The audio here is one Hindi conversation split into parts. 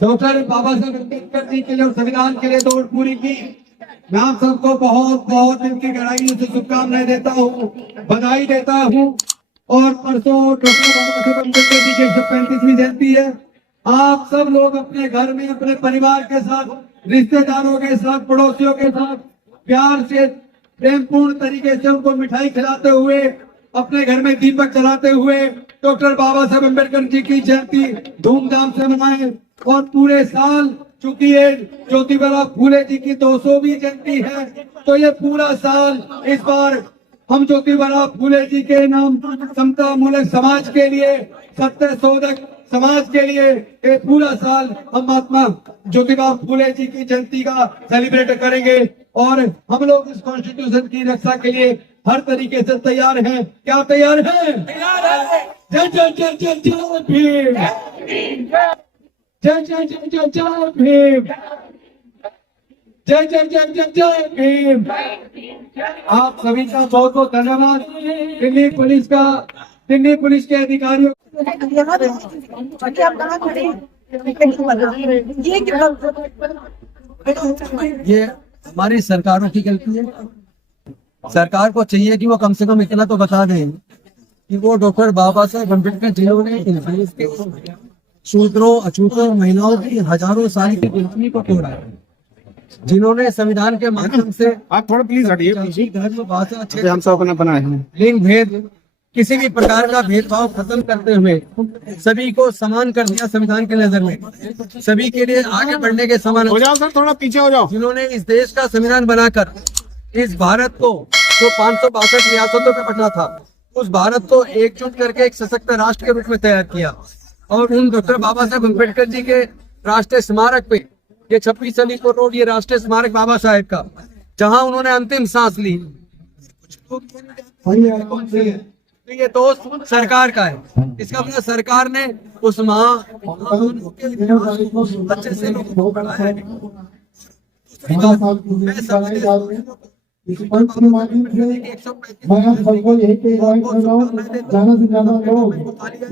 डॉक्टर बाबा साहब अम्बेडकर जी के लिए और संविधान के लिए दौड़ पूरी की। मैं आप सबको बहुत बहुत दिल की गहराई से शुभकामनाएं देता हूँ, बधाई देता हूँ। और परसों डॉक्टर बाबा साहब अम्बेडकर जी की 135वीं जयंती है। आप सब लोग अपने घर में अपने परिवार के साथ, रिश्तेदारों के साथ, पड़ोसियों के साथ प्यार से, प्रेमपूर्ण तरीके से उनको मिठाई खिलाते हुए, अपने घर में दीपक जलाते हुए डॉक्टर बाबा साहब अम्बेडकर जी की जयंती धूमधाम से मनाएं। और पूरे साल, चूंकि ये ज्योतिबा फूले जी की 200वीं जयंती है, तो ये पूरा साल इस बार हम ज्योतिबा फूले जी के नाम समता मूलक समाज के लिए, सत्य शोधक समाज के लिए ये पूरा साल हम महात्मा ज्योतिबा फूले जी की जयंती का सेलिब्रेट करेंगे। और हम लोग इस कॉन्स्टिट्यूशन की रक्षा के लिए हर तरीके से तैयार हैं। क्या तैयार हैं? जय जय जय जय जय भीम, जय जय जय जय जय भीम, जय जय जय जय जय भीम। आप सभी का बहुत बहुत धन्यवाद। दिल्ली पुलिस के अधिकारियों ये हमारी सरकारों की गलती है। सरकार को चाहिए कि वो कम से कम इतना तो बता दें कि वो डॉक्टर बाबा साहब अम्बेडकर जिन्होंने इस देश के शूद्रों, अछूतों, महिलाओं की हजारों साल की गुलामी को तोड़ा है, जिन्होंने संविधान के माध्यम से आप थोड़ा प्लीज हटिए, धर्म, भाषा, हम सब अपना बनाए हैं, लिंग भेद, किसी भी प्रकार का भेदभाव खत्म करते हुए सभी को समान कर दिया संविधान के नजर में, सभी के लिए आगे बढ़ने के समान। हो जाओ सर, थोड़ा पीछे हो जाओ। जिन्होंने इस देश का संविधान बनाकर इस भारत को, जो 562 रियासतों में बटा था, उस भारत को एकजुट करके एक सशक्त राष्ट्र के रूप में तैयार किया। और उन डॉक्टर बाबा साहब अम्बेडकर जी के राष्ट्रीय स्मारक पे, ये 26 अलीपुर रोड, ये राष्ट्रीय स्मारक बाबा साहेब का, जहां उन्होंने अंतिम सांस ली, तो ये दोस्त सरकार का है। इसका मतलब सरकार ने उस अच्छे से इस पंच के माध्यम से मैं आप सबको यही पे ज्यादा से ज्यादा लोग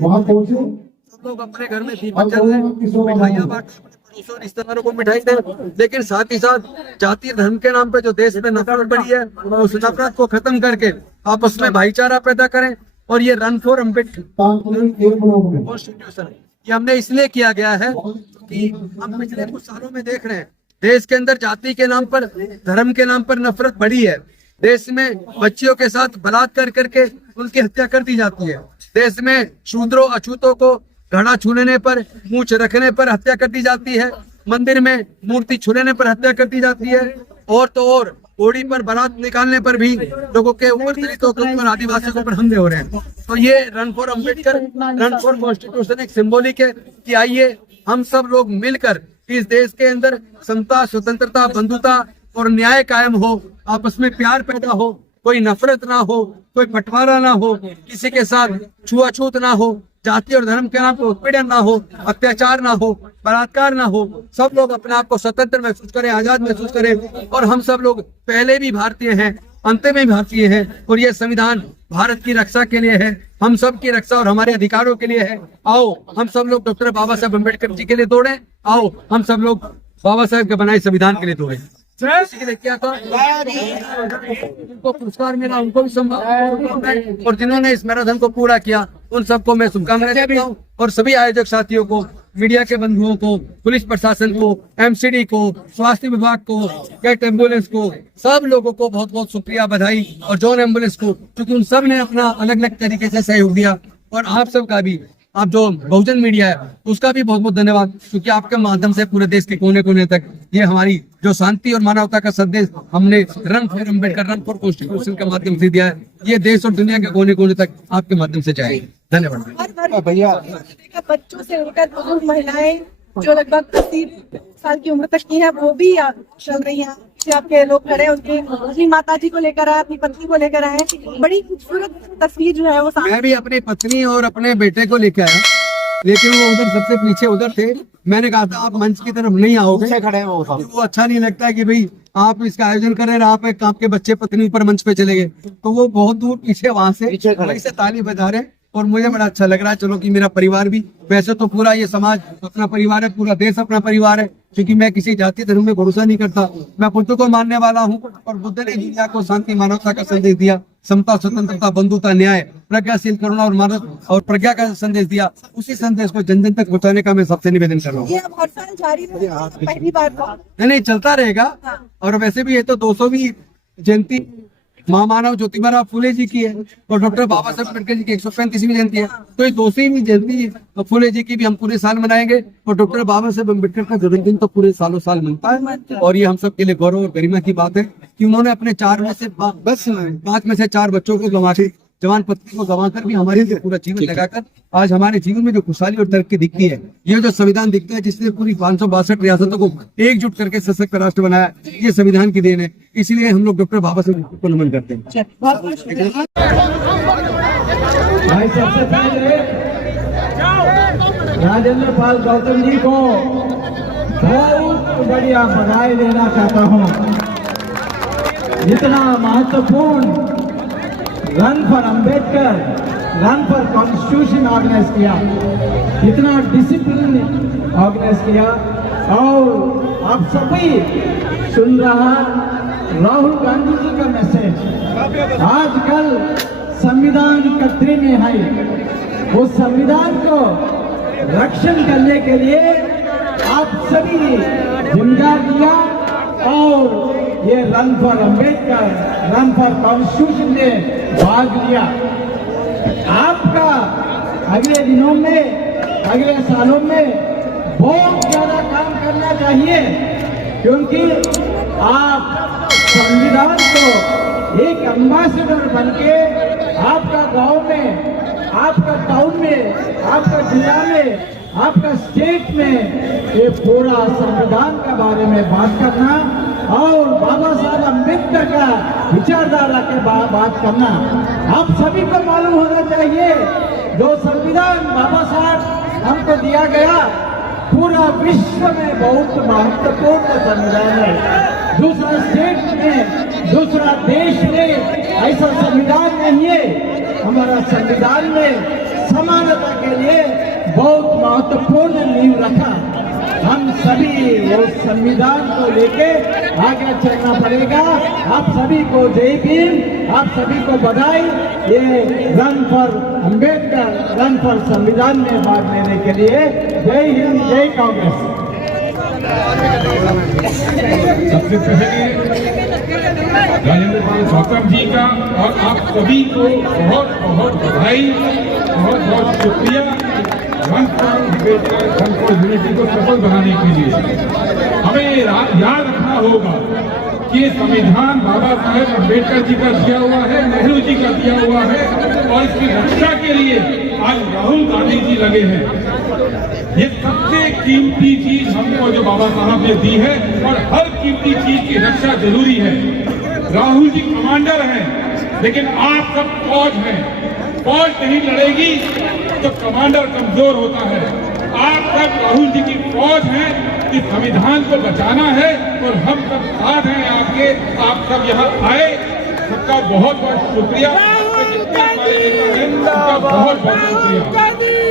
वहाँ पहुँचे, सब लोग अपने घर में दीपक जल रहे हैं, मिठाइयाँ बांटे, रिश्तेदारों को मिठाई दें। लेकिन साथ ही साथ जाति धर्म के नाम पे जो देश में नफरत बढ़ी है, उस नफरत को खत्म करके आपस में भाईचारा पैदा करें। और ये रन फॉर अम्बेडकर कॉन्स्टिट्यूशन ये हमने इसलिए किया गया है कि हम पिछले कुछ सालों में देख रहे हैं देश के अंदर जाति के नाम पर, धर्म के नाम पर नफरत बढ़ी है। देश में बच्चियों के साथ बलात्कार करके उनकी हत्या कर दी जाती है। देश में शूद्रों, अछूतों को घड़ा छूने पर, मूंछ रखने पर हत्या कर दी जाती है। मंदिर में मूर्ति छूने पर हत्या कर दी जाती है। और तो और ओड़ी पर बारात निकालने पर भी लोगों के ऊपर, दलितों के ऊपर, आदिवासियों के ऊपर हमले हो रहे हैं। तो ये run for Ambedkar, run for constitution एक सिंबॉलिक है कि आइए हम सब लोग मिलकर इस देश के अंदर समता, स्वतंत्रता, बंधुता और न्याय कायम हो, आपस में प्यार पैदा हो, कोई नफरत ना हो, कोई बंटवारा ना हो, किसी के साथ छुआछूत ना हो, जाति और धर्म के नाम पर उत्पीड़न ना हो, अत्याचार ना हो, बलात्कार ना हो। सब लोग अपने आप को स्वतंत्र महसूस करें, आजाद महसूस करें। और हम सब लोग पहले भी भारतीय हैं, अंत में भी भारतीय हैं। और ये संविधान भारत की रक्षा के लिए है, हम सब की रक्षा और हमारे अधिकारों के लिए है। आओ हम सब लोग डॉक्टर बाबा साहब अम्बेडकर जी के लिए दौड़े। आओ हम सब लोग बाबा साहब के बनाए संविधान के लिए दौड़े। के लिए क्या था, उनको पुरस्कार मिला, उनको भी सम्मान, और जिन्होंने इस मैराथन को पूरा किया उन सबको मैं शुभकामनाएं देता हूँ। और सभी आयोजक साथियों को, मीडिया के बंधुओं को, पुलिस प्रशासन को, एमसीडी को, स्वास्थ्य विभाग को, कैट एम्बुलेंस को, सब लोगों को बहुत बहुत शुक्रिया, बधाई। और जॉन एम्बुलेंस को, क्योंकि उन सब ने अपना अलग अलग तरीके से सहयोग दिया। और आप सबका भी, आप जो बहुजन मीडिया है उसका भी बहुत बहुत धन्यवाद, क्योंकि आपके माध्यम से पूरे देश के कोने कोने तक ये हमारी जो शांति और मानवता का संदेश हमने run for Ambedkar, run for constitution के माध्यम से दिया है, ये देश और दुनिया के कोने कोने तक आपके माध्यम से जाएगी। धन्यवाद भैया। बच्चों से लेकर बुजुर्ग महिलाएं जो लगभग 80 साल की उम्र तक की है, वो भी चल रही है। आपके लोग खड़े, उनके अपनी माता जी को लेकर आए, अपनी पत्नी को लेकर आए। बड़ी खूबसूरत तस्वीर जो है वो मैं भी अपनी पत्नी और अपने बेटे को लेकर आया, लेकिन वो उधर सबसे पीछे उधर थे। मैंने कहा था आप मंच की तरफ नहीं आओगे, खड़े हैं वो अच्छा नहीं लगता है कि भाई आप इसका आयोजन कर रहे हैं, आप आपके बच्चे पत्नी ऊपर मंच पे चले गए। तो वो बहुत दूर पीछे वहां से ताली बजा रहे हैं। और मुझे बड़ा अच्छा लग रहा है। चलो कि मेरा परिवार भी, वैसे तो पूरा ये समाज अपना परिवार है, पूरा देश अपना परिवार है, क्योंकि मैं किसी जाति धर्म में भरोसा नहीं करता। मैं बुद्ध को मानने वाला हूँ और बुद्ध ने दुनिया को शांति मानवता का संदेश दिया, समता स्वतंत्रता बंधुता न्याय प्रज्ञाशील करुणा और मानव और प्रज्ञा का संदेश दिया। उसी संदेश को जन जन तक पहुँचाने का मैं सबसे निवेदन कर रहा हूँ। ये अब हर साल जारी रहेगा, पहली बार था। नहीं चलता रहेगा। और वैसे भी ये तो 200वीं जयंती महामानव ज्योतिबा फुले जी की है और डॉक्टर बाबा साहब अम्बेडकर जी की 135वीं जयंती है। तो ये 200वीं जयंती फुले जी की भी हम पूरे साल मनाएंगे और डॉक्टर बाबा साहब अम्बेडकर का जन्मदिन तो पूरे सालों साल मनता है। और ये हम सब के लिए गौरव और गरिमा की बात है कि उन्होंने अपने 5 में से 4 बच्चों को गंवा दी, जवान पत्नी को गंवाकर भी हमारे लिए पूरा जीवन लगाकर आज हमारे जीवन में जो खुशहाली और तरक्की दिखती है, ये जो संविधान दिखता है जिसने पूरी 562 रियासतों को एकजुट करके सशक्त राष्ट्र बनाया, ये संविधान की देन है। इसलिए हम लोग डॉक्टर बाबा साहब को नमन करते हैं। भाई सबसे पहले राजेंद्र पाल गौतम जी को बहुत बढ़िया बधाई देना चाहता हूँ। इतना महत्वपूर्ण run for Ambedkar, run for constitution organise किया, इतना डिसिप्लिन ऑर्गेनाइज किया। और आप सभी सुन रहा राहुल गांधी जी का मैसेज। आजकल संविधान खतरे में है, उस संविधान को रक्षण करने के लिए आप सभी जिम्मेदार दिया और ये run for Ambedkar, run for constitution में भाग लिया। आपका अगले दिनों में, अगले सालों में बहुत ज्यादा काम करना चाहिए, क्योंकि आप संविधान को एक एम्बेसडर बनके आपका गांव में, आपका टाउन में, आपका जिला में, आपका स्टेट में ये पूरा संविधान के बारे में बात करना और बाबा साहब अम्बेडकर का विचारधारा के बात करना। आप सभी को मालूम होना चाहिए जो संविधान बाबा साहब हमको दिया गया पूरा विश्व में बहुत महत्वपूर्ण संविधान है। दूसरा स्टेट में, दूसरा देश में ऐसा संविधान नहीं है। हमारा संविधान में समानता के लिए बहुत महत्वपूर्ण नींव रखा। हम सभी वो संविधान को लेके आगे चलना पड़ेगा। आप सभी को जय भीम, आप सभी को बधाई। ये run for Ambedkar, run for संविधान में भाग लेने के लिए जय हिंद, जय कांग्रेस। सबसे पहले राजेंद्र पाल गौतम जी का और आप सभी को बहुत बहुत बधाई, बहुत बहुत शुक्रिया run for Ambedkar, run for unity को सफल बनाने के लिए। हमें याद रखना होगा कि संविधान बाबा साहेब अम्बेडकर जी का दिया हुआ है, नेहरू जी का दिया हुआ है और इसकी रक्षा के लिए आज राहुल गांधी जी लगे हैं। ये सबसे कीमती चीज हमको जो बाबा साहब ने दी है और हर कीमती चीज की रक्षा जरूरी है। राहुल जी कमांडर हैं, लेकिन आप सब फौज हैं। फौज नहीं लड़ेगी तो कमांडर कमजोर होता है। आप सब राहुल जी की फौज हैं, इस संविधान को बचाना है और हम सब साथ हैं आपके। आप सब यहाँ आए, सबका बहुत बहुत शुक्रिया। जितने हमारे नेता हैं, उनका बहुत बहुत शुक्रिया।